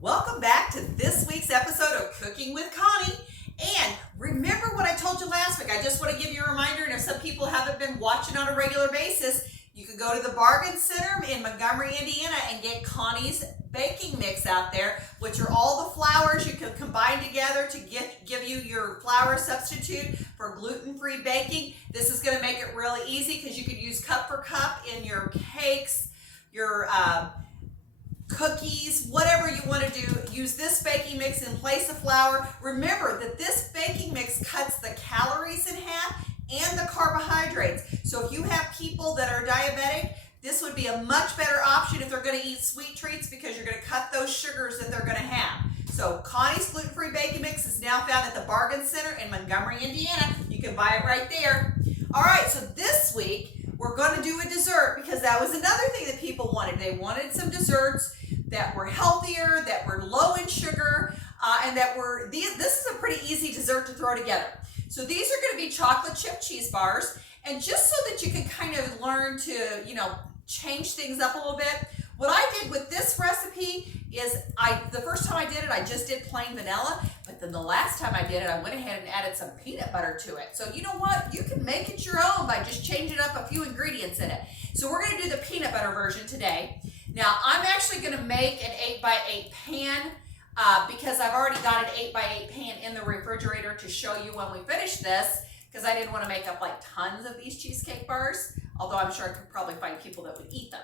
Welcome back to this week's episode of Cooking with Connie. And remember what I told you last week. I just want to give you a reminder, and if some people haven't been watching on a regular basis, you can go to the Bargain Center in Montgomery, Indiana, and get Connie's baking mix out there, which are all the flours you can combine together to give you your flour substitute for gluten-free baking. This is going to make it really easy because you can use cup for cup in your cakes, your cookies, whatever you want to do. Use this baking mix in place of flour. Remember that this baking mix cuts the calories in half and the carbohydrates. So if you have people that are diabetic, this would be a much better option if they're going to eat sweet treats, because you're going to cut those sugars that they're going to have. So Connie's gluten-free baking mix is now found at the Bargain Center in Montgomery, Indiana. You can buy it right there. All right, so this week we're going to do a dessert, because that was another thing that people wanted. They wanted some desserts that were healthier, that were low in sugar, and that were, this is a pretty easy dessert to throw together. So these are going to be chocolate chip cheese bars, and just so that you can kind of learn to, change things up a little bit, what I did with this recipe is the first time I did it, I just did plain vanilla, but then the last time I did it, I went ahead and added some peanut butter to it. So you know what? You can make it your own by just changing up a few ingredients in it. So we're going to do the peanut butter version today. Now, I'm actually going to make an 8x8 pan because I've already got an 8x8 pan in the refrigerator to show you when we finish this, because I didn't want to make up like tons of these cheesecake bars, although I'm sure I could probably find people that would eat them.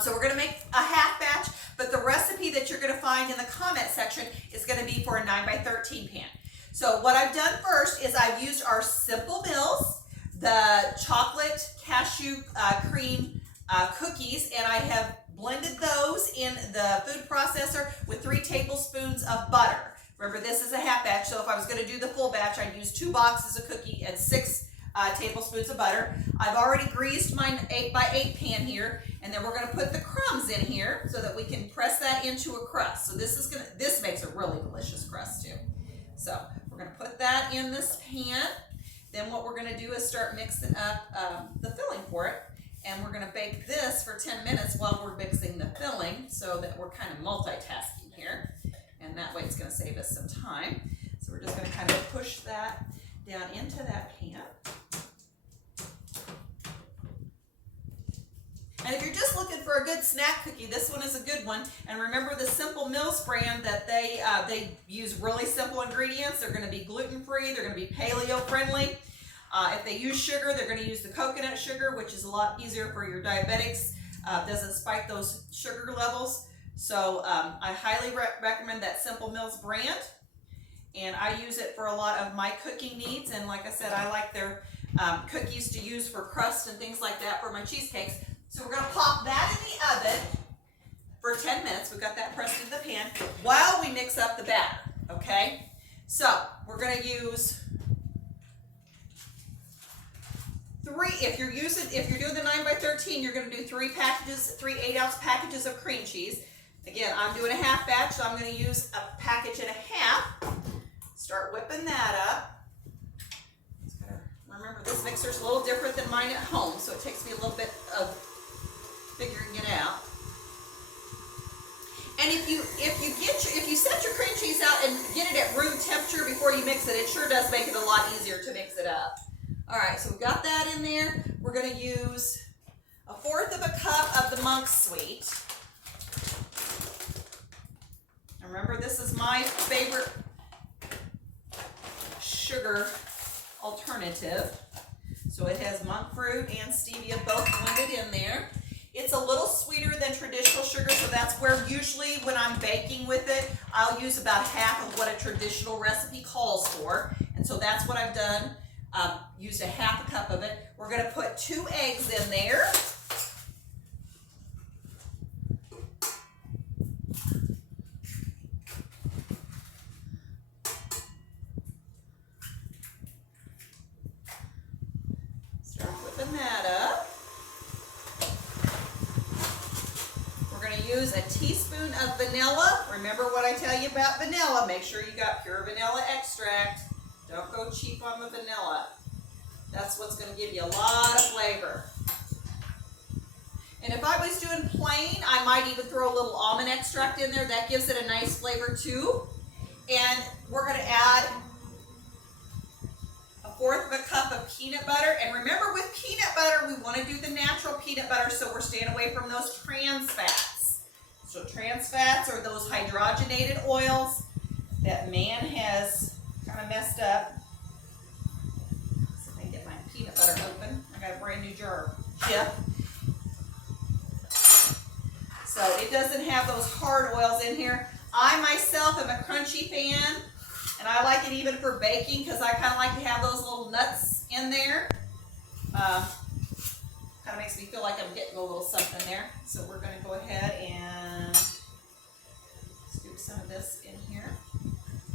So we're going to make a half batch, but the recipe that you're going to find in the comment section is going to be for a 9x13 pan. So what I've done first is I've used our Simple Mills, the chocolate cashew cream cookies, and I have blended those in the food processor with 3 tablespoons of butter. Remember, this is a half batch, so if I was going to do the full batch, I'd use 2 boxes of cookie and 6 tablespoons of butter. I've already greased my 8x8 pan here, and then we're going to put the crumbs in here so that we can press that into a crust. So this makes a really delicious crust too. So we're going to put that in this pan. Then what we're going to do is start mixing up the filling for it. And we're going to bake this for 10 minutes while we're mixing the filling, so that we're kind of multitasking here. And that way it's going to save us some time. So we're just going to kind of push that down into that pan. And if you're just looking for a good snack cookie, this one is a good one. And remember the Simple Mills brand, that they use really simple ingredients. They're going to be gluten-free. They're going to be paleo-friendly. If they use sugar, they're going to use the coconut sugar, which is a lot easier for your diabetics. Doesn't spike those sugar levels. So I highly recommend that Simple Mills brand. And I use it for a lot of my cooking needs. And like I said, I like their cookies to use for crust and things like that for my cheesecakes. So we're going to pop that in the oven for 10 minutes. We've got that pressed into the pan while we mix up the batter, okay? So we're going to use 3, if you're doing the 9x13, you're going to do 3 8-ounce packages of cream cheese. Again, I'm doing a half batch, so I'm going to use a package and a half. Start whipping that up. Remember, this mixer's a little different than mine at home, so it takes me a little bit of figuring it out. And if you set your cream cheese out and get it at room temperature before you mix it, it sure does make it a lot easier to mix it up. All right, so we've got that in there. We're going to use 1/4 of a cup of the Monk Sweet. And remember, this is my favorite sugar alternative. So it has monk fruit and stevia both blended in there. It's a little sweeter than traditional sugar, so that's where usually when I'm baking with it, I'll use about half of what a traditional recipe calls for. And so that's what I've done. Used a half a cup of it. We're going to put 2 eggs in there. Start whipping that up. We're going to use a teaspoon of vanilla. Remember what I tell you about vanilla. Make sure you got pure vanilla extract. Don't go cheap on the vanilla. That's what's going to give you a lot of flavor. And if I was doing plain, I might even throw a little almond extract in there. That gives it a nice flavor too. And we're going to add 1/4 cup of peanut butter. And remember, with peanut butter, we want to do the natural peanut butter, so we're staying away from those trans fats. So trans fats are those hydrogenated oils that man has kind of messed up. So let me get my peanut butter open. I got a brand new jar of Jif. So it doesn't have those hard oils in here. I myself am a crunchy fan, and I like it even for baking because I kind of like to have those little nuts in there. Kind of makes me feel like I'm getting a little something there. So we're going to go ahead and scoop some of this in here,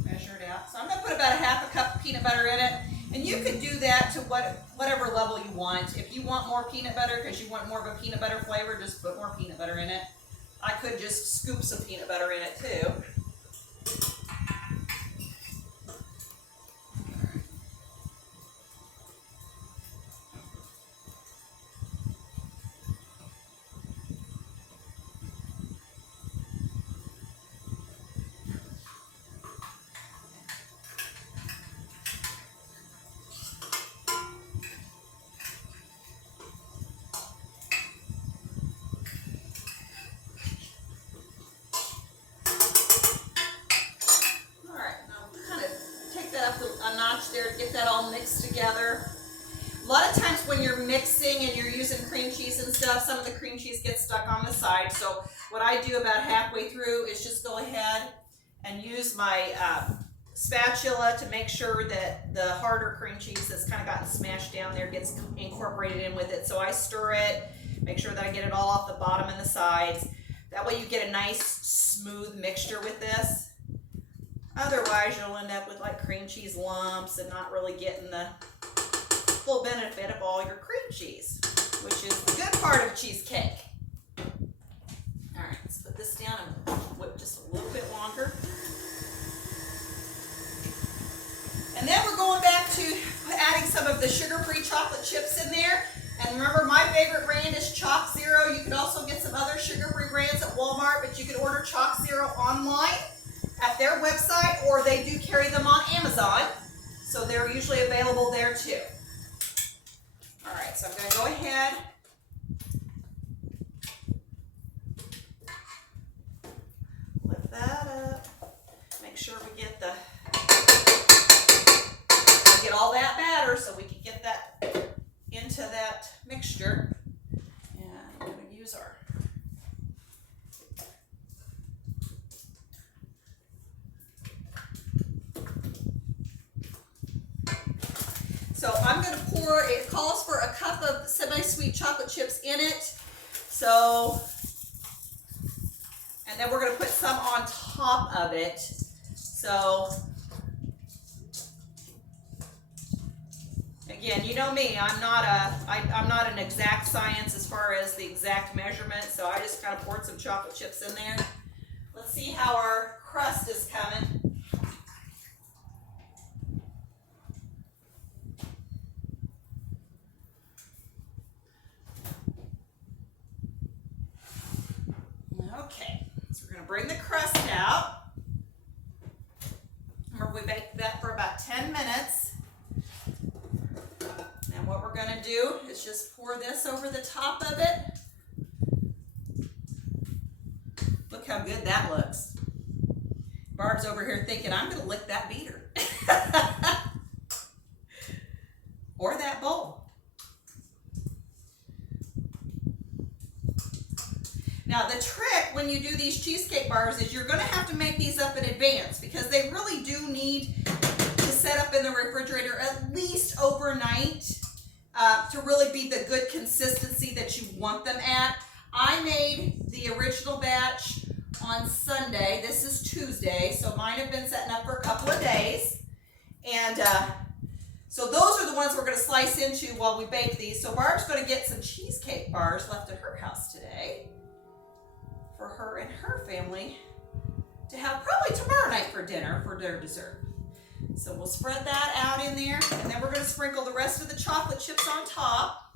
measure it out. So I'm going to put about 1/2 cup of peanut butter in it, and you could do that to whatever level you want. If you want more peanut butter because you want more of a peanut butter flavor, just put more peanut butter in it. I could just scoop some peanut butter in it too. A notch there to get that all mixed together. A lot of times when you're mixing and you're using cream cheese and stuff, some of the cream cheese gets stuck on the side. So what I do about halfway through is just go ahead and use my spatula to make sure that the harder cream cheese that's kind of gotten smashed down there gets incorporated in with it. So I stir it, make sure that I get it all off the bottom and the sides. That way you get a nice smooth mixture with this. Otherwise, you'll end up with like cream cheese lumps and not really getting the full benefit of all your cream cheese, which is the good part of cheesecake. All right, let's put this down and whip just a little bit longer. And then we're going back to adding some of the sugar-free chocolate chips in there. And remember, my favorite brand is Chalk Zero. You can also get some other sugar-free brands at Walmart, but you can order Chalk Zero online at their website, or they do carry them on Amazon, so they're usually available there too. All right, so I'm going to go ahead lift that up, make sure we get all that batter so we can get that into that mixture. And I'm going to use our So I'm going to pour, it calls for 1 cup of semi-sweet chocolate chips in it. So, and then we're going to put some on top of it. So, again, you know me, I'm not an exact science as far as the exact measurement. So I just kind of poured some chocolate chips in there. Let's see how our crust is coming. Okay, so we're going to bring the crust out. Remember, we baked that for about 10 minutes. And what we're going to do is just pour this over the top of it. Look how good that looks. Barb's over here thinking, I'm going to lick that beater. Or that bowl. Now the trick when you do these cheesecake bars is you're going to have to make these up in advance because they really do need to set up in the refrigerator at least overnight to really be the good consistency that you want them at. I made the original batch on Sunday. This is Tuesday, so mine have been setting up for a couple of days. And so those are the ones we're going to slice into while we bake these. So Barb's going to get some cheesecake bars left at her house today for her and her family to have probably tomorrow night for dinner, for their dessert. So we'll spread that out in there, and then we're going to sprinkle the rest of the chocolate chips on top.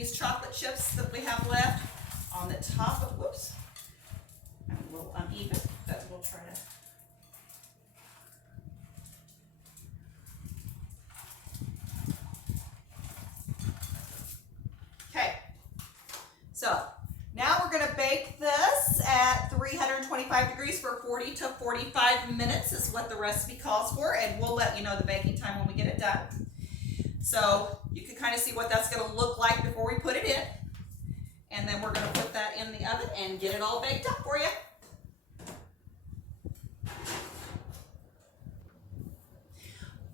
these chocolate chips that we have left on the top of, whoops, I'm a little uneven, but we'll try to. Okay, so now we're going to bake this at 325 degrees for 40 to 45 minutes is what the recipe calls for, and we'll let you know the baking time when we get it done. So you can kind of see what that's going to look like before we put it in. And then we're going to put that in the oven and get it all baked up for you.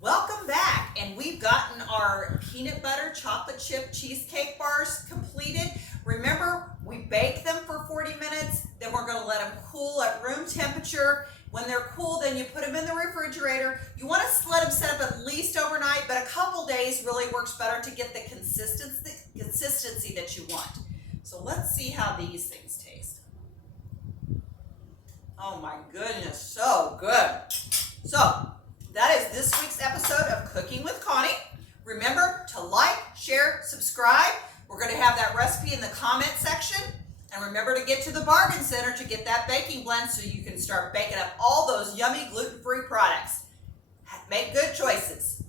Welcome back, and we've gotten our peanut butter chocolate chip cheesecake bars completed. Remember, we bake them for 40 minutes, then we're going to let them cool at room temperature. When they're cool, then you put them in the refrigerator. You want to let them set up at least overnight, but a couple days really works better to get the consistency that you want. So let's see how these things taste. Oh my goodness, so good. So that is this week's episode of Cooking with Connie. Remember to like, share, subscribe. We're going to have that recipe in the comment section. And remember to get to the bargain center to get that baking blend so you can start baking up all those yummy gluten-free products. Make good choices.